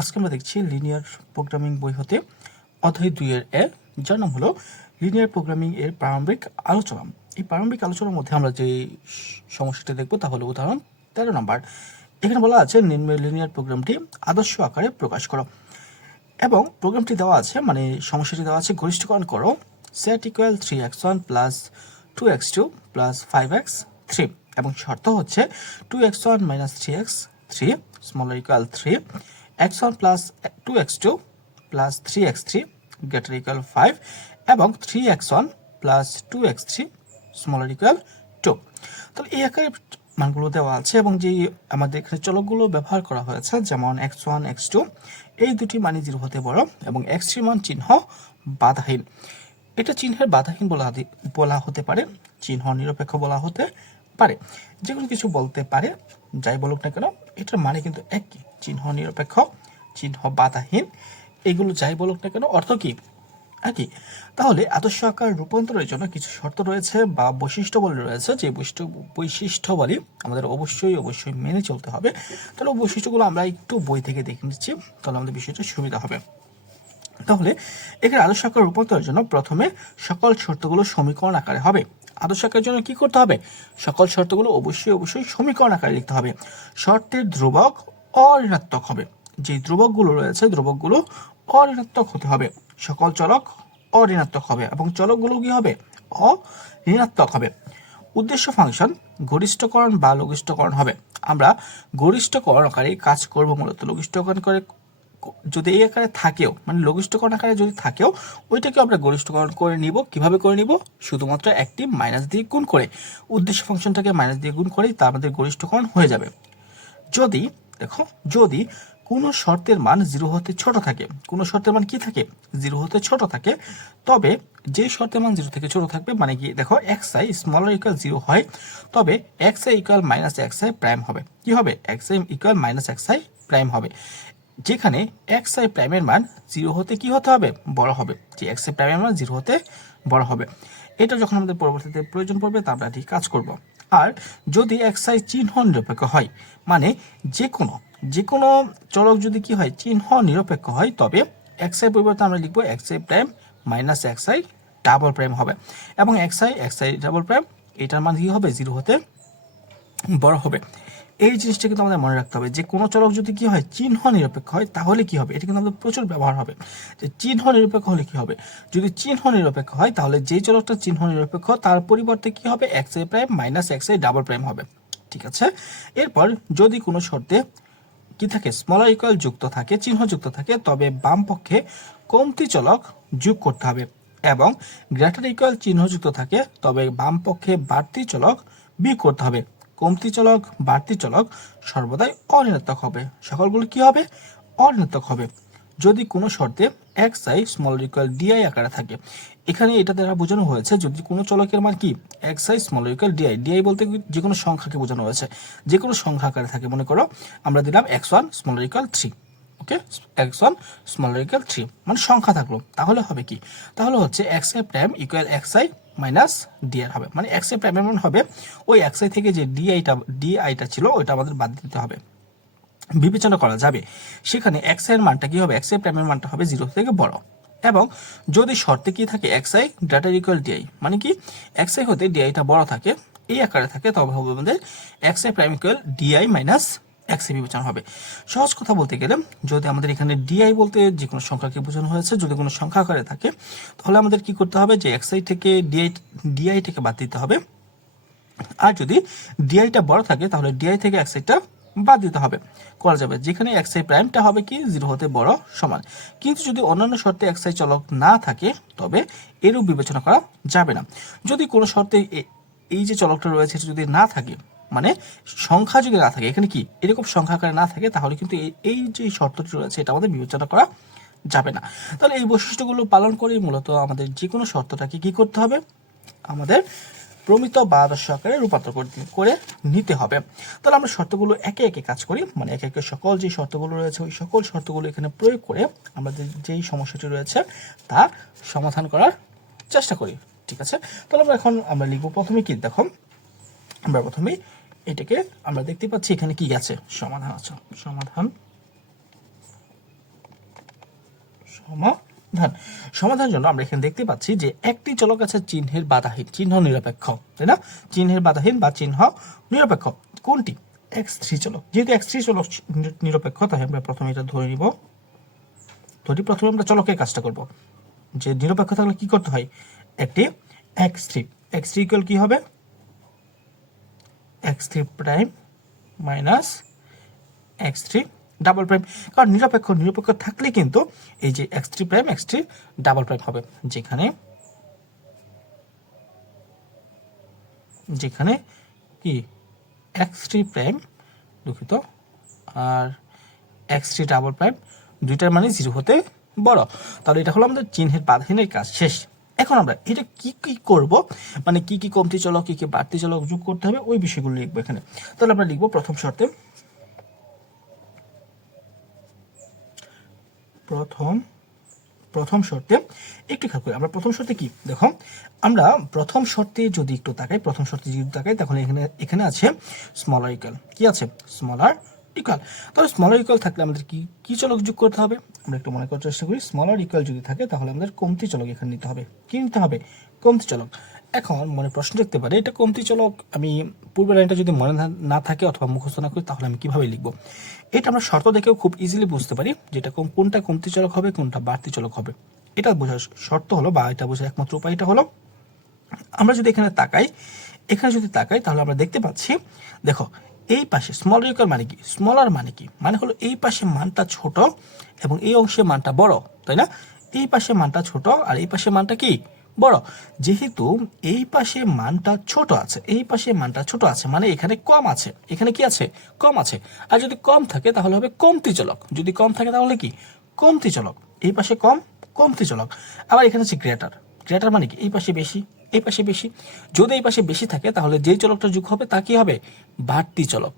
আজকে আমরা দেখছি লিনিয়ার প্রোগ্রামিং বই হতে অধ্যায় 2 এর যার নাম হলো লিনিয়ার প্রোগ্রামিং এর প্রারম্ভিক আলোচনা। এই প্রারম্ভিক আলোচনার মধ্যে আমরা যে সমস্যাটি দেখব তা হলো উদাহরণ 13 নম্বর। এখানে বলা আছে নিম্নের লিনিয়ার প্রোগ্রামটি আদর্শ আকারে প্রকাশ করো, এবং প্রোগ্রামটি দেওয়া আছে মানে সমস্যাটি দেওয়া আছে গরিষ্ঠকরণ করো set equal 3x1 plus 2x2 plus 5x3, এবং শর্ত হচ্ছে 2x1 minus 3x3 smaller equal 3, x1 plus 2x2 plus 3x3 greater equal 5, এবং 3x1 plus 2x3 smaller equal 2। তাহলে এই আকারে মানগুলো দেওয়া আছে এবং যে আমাদের এখানে চলকগুলো ব্যবহার করা হয়েছে যেমন x1 x2 এই দুটি মানে 0 হতে বড়, এবং x3 মান চিহ্ন বাধাহীন। এটা চিহ্নের বাধাহীন বলা হতে পারে, চিহ্ন নিরপেক্ষ বলা হতে পারে, যে কোনো কিছু বলতে পারে, যাই বলুক না কেন এটার মানে কিন্তু একই, চিহ্ন নিরপেক্ষ, চিহ্ন বাধাহীন, এগুলো যাই বলুক না কেন অর্থ কি একই। তাহলে আদর্শ আকার রূপান্তরের জন্য কিছু শর্ত রয়েছে বা বৈশিষ্ট্যাবলী রয়েছে, যে বৈশিষ্ট্যাবলী আমাদের অবশ্যই মেনে চলতে হবে। তাহলে বৈশিষ্ট্যগুলো আমরা একটু বই থেকে দেখে নিচ্ছি, তাহলে আমাদের বিষয়টা সুবিধা হবে। তাহলে এখানে আদর্শ আকার রূপান্তরের জন্য প্রথমে সকল শর্তগুলো সমীকরণ আকারে হবে। আদর্শ আকারের জন্য কি করতে হবে? সকল শর্তগুলো অবশ্যই সমীকরণ আকারে লিখতে হবে। শর্তের ধ্রুবক অঋণাত্মক হবে, যে ধ্রুবকগুলো রয়েছে ধ্রুবকগুলো অঋণাত্মক হতে হবে। সকল চলক অঋণাত্মক হবে এবং চলকগুলো কি হবে? অঋণাত্মক হবে। উদ্দেশ্য ফাংশন গরিষ্ঠকরণ বা লঘিষ্ঠকরণ হবে। আমরা গরিষ্ঠকরণ আকারে কাজ করব, মূলত লঘিষ্ঠকরণ করে যদি এই আকারে থাকেও মানে লঘিষ্ঠকরণ আকারে যদি থাকেও ওইটাকে আমরা গরিষ্ঠকরণ করে নিব। কিভাবে করে নিব? শুধুমাত্র একটি মাইনাস দিয়ে গুণ করে, উদ্দেশ্য ফাংশনটাকে মাইনাস দিয়ে গুণ করেই তা আমাদের গরিষ্ঠকরণ হয়ে যাবে। যদি দেখো, যদি কোনো শর্তের মান 0 হতে ছোট থাকে, কোনো শর্তের মান কি থাকে? 0 হতে ছোট থাকে, তবে যে শর্তের মান 0 থেকে ছোট থাকবে মানে কি দেখো xi স্মলার ইকুয়াল 0 হয়, তবে xi equal minus xi prime হবে। কি হবে? xi equal minus xi prime হবে, যেখানে xi প্রাইমের মান 0 হতে কি হতে হবে? বড় হবে, যে xi প্রাইমের মান 0 হতে বড় হবে। এটা যখন আমাদের পরবর্তীতে প্রয়োজন পড়বে তা আমরা ঠিক কাজ করব। আর যদি xi চিহ্ন নিরপেক্ষ হয়, মানে যে কোনো চলক যদি কি হয় চিহ্ন নিরপেক্ষ হয়, তবে xi পরিবর্তে আমরা লিখবো xi prime minus xi double prime হবে, এবং xi ডাবল প্রাইম এটার মান কি হবে? 0 হতে বড় হবে। এই জিনিসটা কিন্তু আমাদের মনে রাখতে হবে, যে কোনো চলক যদি কি হয় চিহ্ন নিরপেক্ষ হয় তাহলে কি হবে? এটা কিন্তু আমাদের প্রচুর ব্যবহার হবে, যে চিহ্ন নিরপেক্ষ হলে কি হবে। যদি চিহ্ন নিরপেক্ষ হয় তাহলে যে চলকটা চিহ্ন নিরপেক্ষ তার পরিবর্তে কি হবে? xi prime minus xi double prime হবে। ঠিক আছে। এরপর যদি কোনো শর্তে কি থাকে? স্মলার ইকুয়াল যুক্ত থাকে, চিহ্ন যুক্ত থাকে, তবে বাম পক্ষে কমতি চলক যোগ করতে হবে, এবং গ্রেটার ইকুয়াল চিহ্ন যুক্ত থাকে, তবে বাম পক্ষে বাড়তি চলক বিয়োগ করতে হবে। কমতি চলক বাড়তি চলক সর্বদাই অঋণাত্মক হবে, সকলগুলো কি হবে? অঋণাত্মক হবে। যদি কোনো শর্তে xi স্মলার ইকুয়াল di আকারে থাকে, এখানে এটা দ্বারা বোঝানো হয়েছে যদি কোনো চলকের মান কি xi স্মলার ইকুয়াল di বলতে যে কোনো সংখ্যাকে বোঝানো হয়েছে, যে কোনো সংখ্যা আকারে থাকে। মনে করো আমরা দিলাম x1 স্মলার ইকুয়াল 3, ওকে, x1 স্মলার ইকুয়াল 3 মানে সংখ্যা থাকলো, তাহলে হবে কি? তাহলে হচ্ছে xi prime equal xi minus di হবে, মানে xi প্রাইমের মান হবে ওই xi থেকে যে diটা ছিল ওইটা আমাদের বাদ দিতে হবে, বিবেচনা করা যাবে। সেখানে xi এর মানটা কি হবে? xi প্রাইমের মানটা হবে 0 থেকে বড়, এবং যদি শর্তে কি থাকে xi গ্রেটার ইকুয়াল di, মানে কি xi হতে diটা বড় থাকে, এই আকারে থাকে, তবে হবে আমাদের xi prime equal di minus xi বিবেচনা হবে। সহজ কথা বলতে গেলে যদি আমাদের এখানে di বলতে যে কোনো সংখ্যাকে বোঝানো হয়েছে, যদি কোনো সংখ্যা আকারে থাকে তাহলে আমাদের কি করতে হবে? যে xi থেকে di থেকে বাদ দিতে হবে, আর যদি diটা বড় থাকে তাহলে di থেকে xi-টা বাদ দিতে হবে, করা যাবে, যেখানে xi প্রাইমটা হবে কি 0 হতে বড় সমান। কিন্তু যদি অন্যান্য শর্তে xi চলক না থাকে তবে এরূপ বিবেচনা করা যাবে না। যদি কোনো শর্তে এই যে চলকটা রয়েছে এটা যদি না থাকে, মানে সংখ্যা যদি না থাকে, এখানে কি এরকম সংখ্যা আকারে না থাকে, তাহলে কিন্তু এই যে শর্তটি রয়েছে এটা আমাদের বিবেচনা করা যাবে না। তাহলে এই বৈশিষ্ট্যগুলো পালন করে মূলত আমাদের যে কোনো শর্তটাকে কি করতে হবে? আমাদের প্রমিত বা আদর্শ আকারে রূপান্তর করে নিতে হবে। তাহলে আমরা শর্তগুলো একে একে কাজ করি, মানে একে একে সকল যে শর্তগুলো রয়েছে ওই সকল শর্তগুলো এখানে প্রয়োগ করে আমাদের যেই সমস্যাটি রয়েছে তা সমাধান করার চেষ্টা করি। ঠিক আছে। তাহলে আমরা লিখবো প্রথমে কি দেখো, আমরা প্রথমে এটাকে আমরা দেখতে পাচ্ছি এখানে কি আছে? সমাধান আছে, সমাধান সমাধান। সমাধানের জন্য আমরা এখানে দেখতে পাচ্ছি যে একটি চলক আছে চিহ্নের বাধাহীন, চিহ্ন নিরপেক্ষ, তাই না? চিহ্নের বাধাহীন বা চিহ্ন নিরপেক্ষ কোনটি? x3 চলক। যেহেতু x3 চলক নিরপেক্ষ, তাই আমরা প্রথমে এটা ধরে নিব। প্রথমে আমরা চলকের কাজটা করব। যে নিরপেক্ষ থাকলে কি করতে হয়? একটি x3 ইকুয়াল কি হবে? x3 prime minus x3 double prime. কারণ নিরপেক্ষ থাকলে কিন্তু এই যে x3 prime x3 double prime হবে, যেখানে কি x3 প্রাইম, দুঃখিত, আর x3 ডাবল প্রাইম দুইটার মানে 0 হতে বড়। তাহলে এটা হলো আমাদের চিহ্নের বাধাহীনের কাজ শেষ। এখন আমরা এটা কি কি করব, মানে কি কি কমতি চলক, কি কি বাড়তি চলক যোগ করতে হবে, ওই বিষয়গুলো লিখবো এখানে। তাহলে আমরা লিখবো প্রথম শর্তে একটু খেয়াল করি। আমরা প্রথম শর্তে কি দেখো, আমরা প্রথম শর্তে যদি একটু তাকাই, তাহলে এখানে আছে স্মলার ইকুয়াল। কি আছে? Smaller equal. তাহলে স্মলার ইকুয়াল থাকলে আমাদের কি চলক যোগ করতে হবে? আমরা একটু মনে করার চেষ্টা করি। স্মলার ইকুয়াল যদি থাকে তাহলে আমাদের কমতি চলক এখানে নিতে হবে। কি নিতে হবে? কমতি চলক। এখন মনে প্রশ্ন দেখতে পারে, এটা কমতি চলক আমি পূর্বের লাইনটা যদি মনে না থাকে অথবা মুখস্থ না করি, তাহলে আমি কিভাবে লিখবো? এটা আমরা শর্ত দেখেও খুব ইজিলি বুঝতে পারি যেটা কোনটা কমতি চলক হবে, কোনটা বাড়তি চলক হবে। এটা বোঝার শর্ত হলো, বা এটা বোঝার একমাত্র উপায়টা হলো, আমরা যদি এখানে তাকাই তাহলে আমরা দেখতে পাচ্ছি, দেখো এই পাশে স্মলার ইকুয়াল মানে কি? স্মলার মানে কি? মানে হলো এই পাশে মানটা ছোট এবং এই অংশে মানটা বড়, তাই না? এই পাশে মানটা ছোট আর এই পাশে মানটা কি? বড়। যেহেতু এই পাশে মানটা ছোট আছে, মানে এখানে কম আছে। এখানে কি আছে? কম আছে। আর যদি কম থাকে তাহলে হবে কমতি চলক। যদি কম থাকে তাহলে কি? কমতি চলক। এই পাশে কম, কমতি চলক। আবার এখানে আছে গ্রেটার মানে কি? এই পাশে বেশি, এই পাশে বেশি। যদি এই পাশে বেশি থাকে তাহলে যেই চলকটা যোগ হবে তা কি হবে? বাড়তি চলক।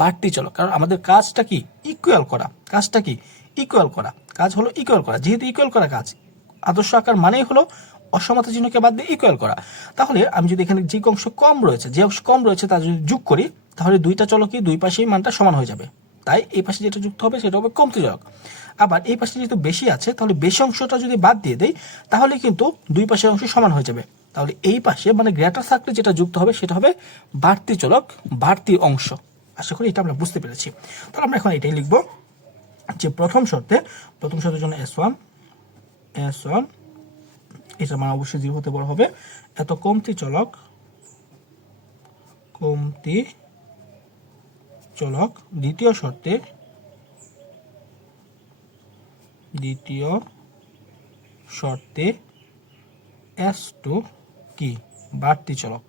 বাড়তি চলক। কারণ আমাদের কাজটা কি? ইকুয়াল করা। কাজ হলো ইকুয়াল করা। যেহেতু ইকুয়াল করা কাজ, আদর্শ আকার মানেই হলো অসমতা চিহ্নকে বাদ দিয়ে ইকুয়াল করা। তাহলে আমি যদি এখানে যে অংশ কম রয়েছে তা যদি যোগ করি, তাহলে দুইটা চলকই দুই পাশেই মানটা সমান হয়ে যাবে। তাই এই পাশে যেটা যুক্ত হবে সেটা হবে কমতি চলক। আবার এই পাশে যেহেতু বেশি আছে, তাহলে বেশি অংশটা যদি বাদ দিয়ে দেই তাহলে কিন্তু দুই পাশের অংশ সমান হয়ে যাবে। তাহলে এই পাশে মানে গ্রেটার থাকলে যেটা যুক্ত হবে সেটা হবে বাড়তি চলক, বাড়তি অংশ। আশা করি এটা আমরা বুঝতে পেরেছি। তাহলে আমরা এখন এটাই লিখবো যে প্রথম শর্তের জন্য S1 এটার মান অবশ্যই 0 হতে বড় হবে। এত কমতি চলক দ্বিতীয় শর্তে S2 কি? বাড়তি চলক।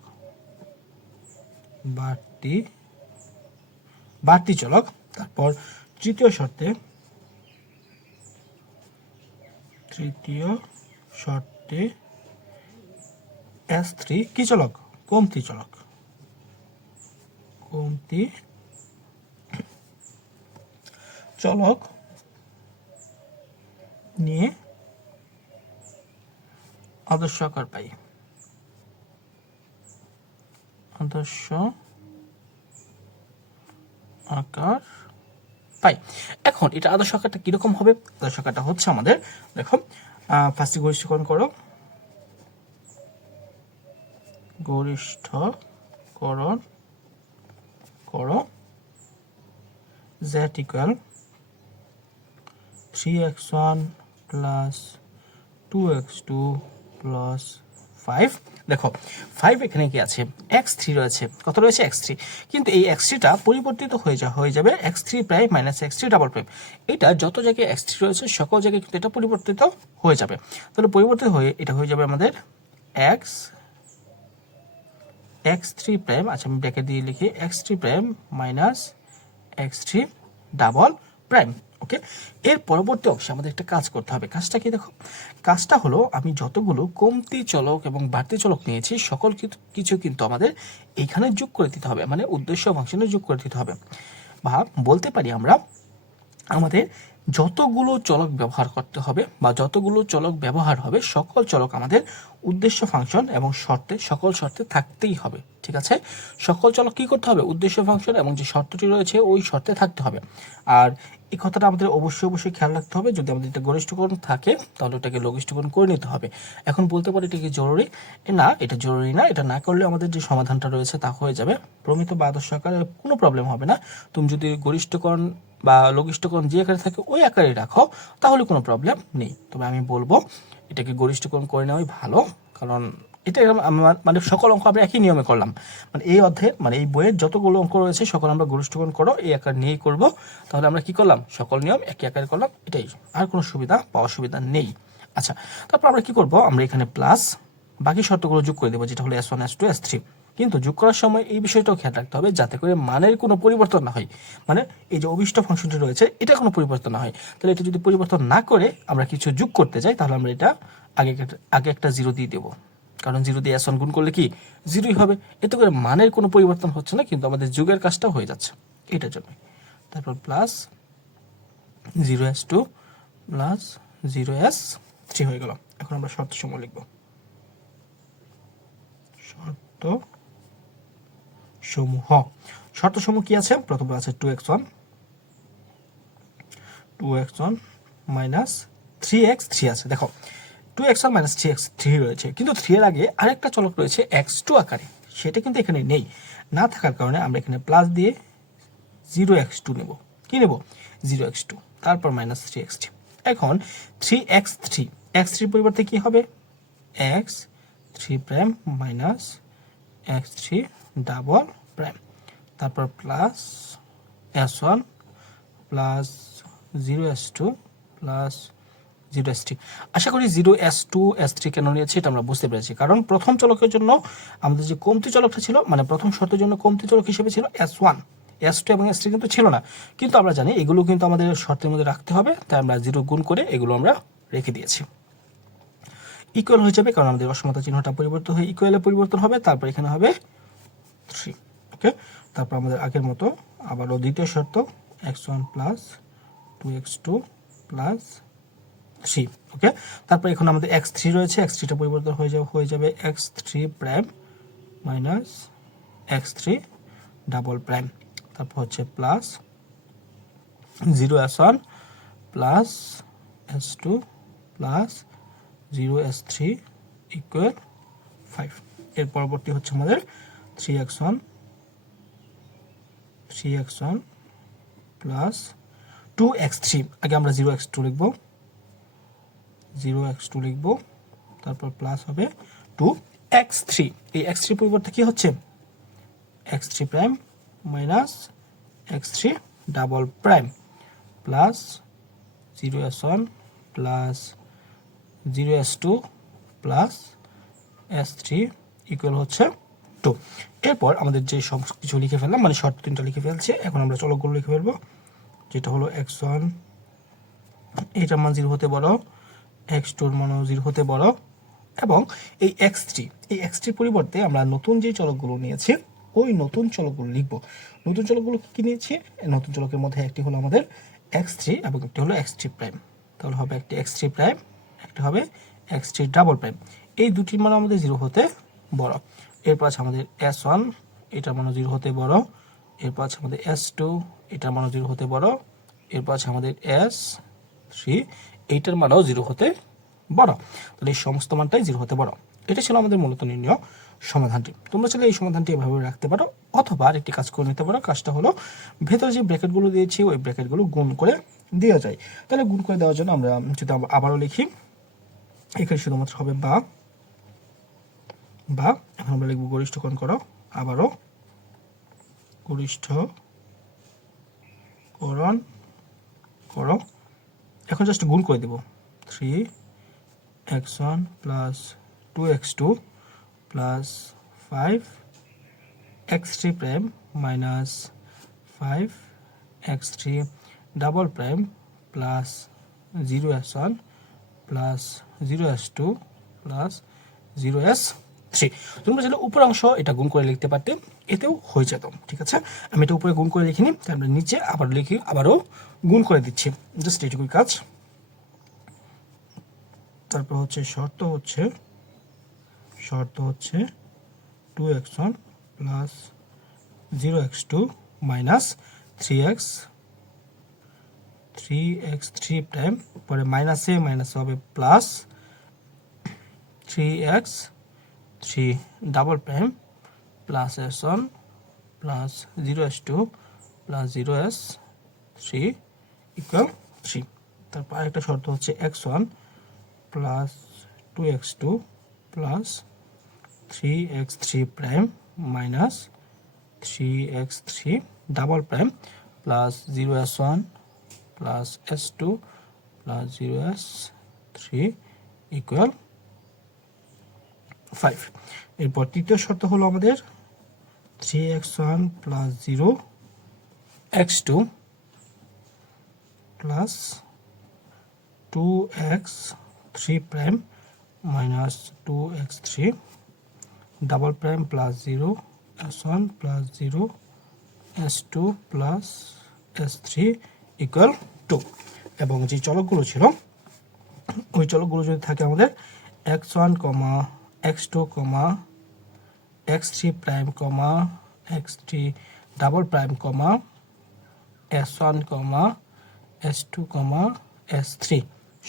তারপর তৃতীয় শর্তে S3 কি চলক? কমতি চলক নিয়ে আদর্শ আকার পাই। এখন এটা আদর্শ আকারটা কিরকম হবে? আদর্শ আকারটা হচ্ছে আমাদের, দেখো ফার্স্টে গরিষ্ঠকরণ করো z equal 3x1 plus 2x2 plus 5। দেখো 5 এখানে কি আছে? x3 রয়েছে। কত রয়েছে? x3। কিন্তু এই x3টা পরিবর্তিত হয়ে যাবে x3 prime minus x3 double prime. এটা যত জায়গায় x3 রয়েছে সকল জায়গায় কিন্তু এটা পরিবর্তিত হয়ে যাবে। তাহলে পরিবর্তিত হয়ে এটা হয়ে যাবে আমাদের x3 প্রাইম, আচ্ছা আমি ব্র্যাকেট দিয়ে লিখি, x3 prime minus x3 double prime. Okay, এর পরবর্তী অংশে আমাদের একটা কাজ করতে হবে। কাজটা কি? দেখো কাজটা হলো, আমি যতগুলো কমতি চলক এবং বাড়তি চলক নিয়েছি সকল কিছু কিন্তু আমাদের এখানে যোগ করে দিতে হবে, মানে উদ্দেশ্য ফাংশনে যোগ করে দিতে হবে। বা বলতে পারি আমরা আমাদের যতগুলো চলক ব্যবহার করতে হবে বা যতগুলো চলক ব্যবহার হবে সকল চলক আমাদের উদ্দেশ্য ফাংশন এবং সকল শর্তে থাকতেই হবে। ঠিক আছে, সকল চলক কি করতে হবে? উদ্দেশ্য ফাংশন এবং যে শর্তটি রয়েছে ওই শর্তে থাকতে হবে। আর এই কথাটা আমাদের অবশ্যই খেয়াল রাখতে হবে। যদি আমাদের এটা গরিষ্ঠকরণ থাকে তাহলে এটাকে লঘিষ্ঠকরণ করে নিতে হবে। এখন বলতে পারি এটা কি জরুরি? না, এটা জরুরি না। এটা না করলে আমাদের যে সমাধানটা রয়েছে তা হয়ে যাবে। প্রমিত বা আদর্শ আকারে কোনো প্রবলেম হবে না। তুমি যদি গরিষ্ঠকরণ বা লঘিষ্ঠকরণ যে আকারে থাকে ওই আকারে রাখো তাহলে কোনো প্রবলেম নেই। তবে আমি বলবো এটাকে গরিষ্ঠকরণ করে নেওয়াই ভালো, কারণ এটা আমার মানে সকল অঙ্ক আমরা একই নিয়মে করলাম। মানে এই অধ্যায়ে মানে এই বইয়ের যতগুলো অঙ্ক রয়েছে সকল আমরা গরিষ্ঠকরণ করো এই আকার নিয়েই করব। তাহলে আমরা কি করলাম, সকল নিয়ম একই আকারে করলাম, এটাই, আর কোনো সুবিধা বা অসুবিধা নেই। আচ্ছা, তারপর আমরা কি করব, আমরা এখানে প্লাস বাকি শর্তগুলো যোগ করে দেবো, যেটা হলো S1 S2 S3। কিন্তু যোগ করার সময় এই বিষয়টাও খেয়াল রাখতে হবে যাতে করে মানের কোনো পরিবর্তন না হয়। মানে এই যে অভিষ্ট ফাংশনটি রয়েছে এটা কোনো পরিবর্তন না হয়। তাহলে এটা যদি পরিবর্তন না করে আমরা কিছু যোগ করতে যাই তাহলে আমরা এটা আগে একটা 0 দিয়ে দেবো, কারণ 0 দিয়ে S1 গুণ করলে কি 0ই হবে। এতে করে মানের কোনো পরিবর্তন হচ্ছে না, কিন্তু আমাদের যোগের কাজটা হয়ে যাচ্ছে, এটার জন্য। তারপর প্লাস 0S2 প্লাস 0S3 হয়ে গেল। এখন আমরা শর্ত সমূহ লিখব। শর্ত সমূহ কি আছে? প্রথমে আছে 2x1 মাইনাস 3x3 আছে। দেখো 2x1 মাইনাস 3x3 রয়েছে, কিন্তু 3 এর আগে আরেকটা চলক রয়েছে x2 আকারে, সেটা কিন্তু এখানে নেই। না থাকার কারণে আমরা এখানে প্লাস দিয়ে 0x2 নেব। কি নেব? 0x2, তারপর মাইনাস 3x3। এখন 3x3 x3 পরিবর্তে কি হবে? x3 prime minus x3 double prime, তারপর plus S1 plus 0S2 plus 0S3। আশা করি 0S2 S3 কেন নিয়েছি এটা আমরা বুঝতে পেরেছি, কারণ প্রথম চলকের জন্য আমাদের যে কমতি চলকটা ছিল, মানে প্রথম শর্তের জন্য কমতি চলক হিসেবে ছিল S1, S2 এবং S3 কিন্তু ছিল না। কিন্তু আমরা জানি এগুলো কিন্তু আমাদের শর্তের মধ্যে রাখতে হবে, তাই আমরা 0 গুণ করে এগুলো আমরা রেখে দিয়েছি। ইকুয়াল হয়ে যাবে, কারণ আমাদের অসমতা চিহ্নটা পরিবর্তন হয়ে ইকুয়ালে পরিবর্তন হবে, তারপর এখানে হবে 3। ওকে, তারপর আমাদের আগের মতো আবারও দ্বিতীয় শর্ত x1 প্লাস 2x2 প্লাস 3। ওকে, তারপর এখন আমাদের x3 রয়েছে, x3টা পরিবর্তন হয়ে যাবে x3 prime minus x3 double prime, তারপর হচ্ছে plus 0s1 plus s2 plus 0s3 equal 5। এর পরবর্তী হচ্ছে আমাদের 3x1 প্লাস 2x3। আগে আমরা 0x2 লিখব, তারপর প্লাস হবে 2x3। এই x3 পরিবর্তে কি হচ্ছে? x3 prime minus x3 double prime plus 0s1 plus 0s2 plus s3 equal হচ্ছে 2। এরপর আমাদের যে সব কিছু লিখে ফেললাম, মানে শর্ত 3টা লিখে ফেলছি, এখন আমরা চলকগুলো লিখে ফেলবো, যেটা হলো x1 এটার মান 0 হতে বড়, x2 এর মান 0 হতে বড়, এবং এই x3 পরিবর্তে আমরা নতুন যে চলকগুলো নিয়েছি ওই নতুন চলকগুলো লিখব। নতুন চলকগুলো কি নিয়েছি? নতুন চলকের মধ্যে একটি হলো আমাদের x3 এবং একটি হলো x3 প্রাইম। তাহলে হবে একটি x3 প্রাইম, একটা হবে x3 ডাবল প্রাইম। এই দুটির মান আমাদের 0 হতে বড়। এরপর আছে আমাদের s1, এটার মান 0 হতে বড়। এরপর আছে আমাদের s2, এটার মান 0 হতে বড়। এরপর আছে আমাদের s3, এইটার মানও 0 হতে বড়। তাহলে এই সমস্ত মানটাই 0 হতে বড়। এটা ছিল আমাদের মূলত নির্ণয় সমাধানটি। তোমরা চাইলে এই সমাধানটি এভাবে রাখতে পারো, অথবা আরেকটি কাজ করে নিতে পারো। কাজটা হলো ভেতরে যে ব্র্যাকেটগুলো দিয়েছি ওই ব্র্যাকেটগুলো গুণ করে দেওয়া যায়। তাহলে গুণ করে দেওয়ার জন্য আমরা যদি আবারও লিখি, এখানে শুধুমাত্র হবে বা। এখন আমরা লিখব গরিষ্ঠকরণ করো, আবারও গরিষ্ঠকরণ করো। এখন জাস্ট গুণ করে দেব, 3x1 plus 2x2 plus 5x3 prime minus 5x3 double prime plus 0s1 plus 0s2 plus 0s3। তোমরা চাইলে উপর অংশ এটা গুণ করে লিখতে পারতে, এতেও হয়ে যেত। ঠিক আছে, আমি এটা উপরে গুণ করে লিখিনি, তাই আমরা নিচে আবারও গুণ করে দিচ্ছি, জাস্ট এইটুকুই কাজ। তারপর হচ্ছে শর্ত হচ্ছে 2x1 plus 0x2 minus 3x 3x3 prime, পরে মাইনাসে মাইনাস হবে plus 3x3 double prime plus s1 plus 0s2 plus 0s3 equal 3। তারপর আরেকটা শর্ত হচ্ছে x1 plus 2x2 plus 3x3 prime minus 3x3 double prime plus 0s1 plus s2 plus 0s3 equal 5। এরপর তৃতীয় শর্ত হলো আমাদের 3x1 plus 0x2 plus 2x3 prime minus 2x3 double prime plus 0s1 plus 0s2 plus s3 equal 2। এবং যে চলকগুলো ছিল ওই চলকগুলো যদি থাকে আমাদের x1, x2, x3 prime, x3 double prime, s1, s2, s3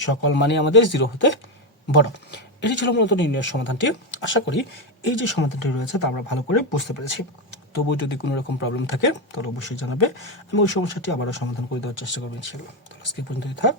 সকল মানই আমাদের 0 হতে বড়। এটি ছিল মূলত নির্ণয়ের সমাধানটি। আশা করি এই যে সমাধানটি রয়েছে তা আমরা ভালো করে বুঝতে পেরেছি। তবুও যদি কোনো রকম প্রবলেম থাকে তাহলে অবশ্যই জানাবে, আমি ওই সমস্যাটি আবারও সমাধান করে দেওয়ার চেষ্টা করবো ইনশাআল্লাহ। তো আজকে পর্যন্তই থাক।